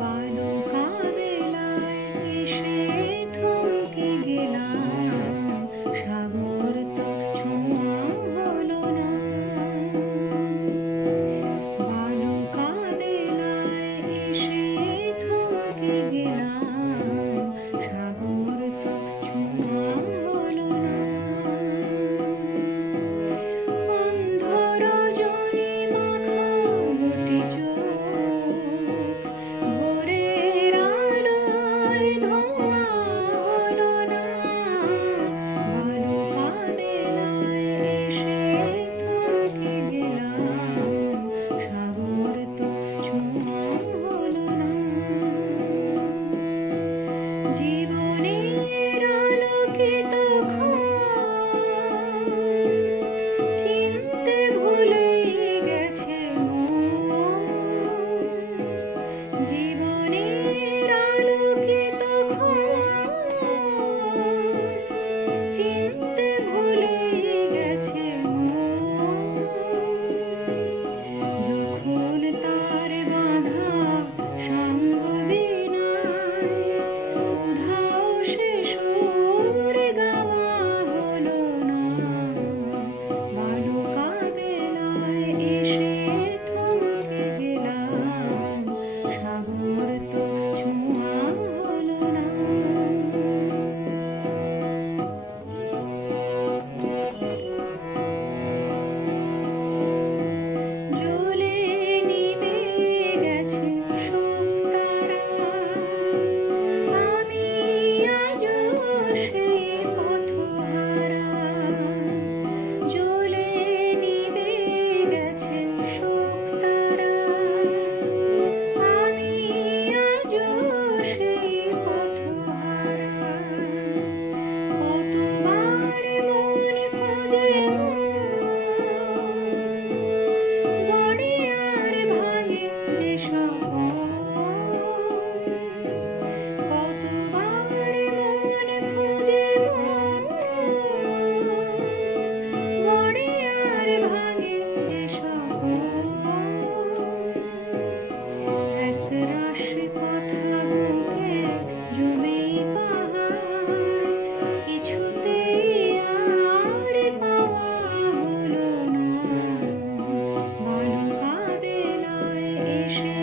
বালুকা বেলায় এসে থমকে গেলাম, সাগর তো ছোঁয়া হলো না। বালুকা বেলায় এসে থমকে গেলাম, সাগর তো ছোঁয়া হলো না। অন্ধ রজনী মাখা দুটি চোখ, ভোরের আলোয় ধোঁয়া হলো না। বালুকা বেলায় এসে থমকে গেলাম, সাগর তো ছোঁয়া হলো না। জীবনের আলোকিত ক্ষণ চিনতে ভুলে গেছে মন। জীবনের আলোকিত ক্ষণ চিনতে ভুলে গেছে মন। যখন তার বাঁধা সাঙ্গ বীণায় উধাও সে সুর গাওয়া হলো না। বালুকা বেলায় এসে থমকে গেলাম, সাগর তো ছোঁয়া হলো না। জ্বলে নিভে গেছে শোকতারা, আমি আজও সেই পথহারা। জ্বলে নিভে গেছে শোকতারা, আমি আজও সেই পথহারা। কতবার মন খোঁজে গড়ে আর ভাঙে যে স্বপন। কতবার মন খোঁজে গড়ে আর ভাঙে যে স্বপন। একরাশ কথা বুকে জমেই পাহাড়, কিছুতেই আর পাওয়া হলো না। বালুকা বেলায় এসে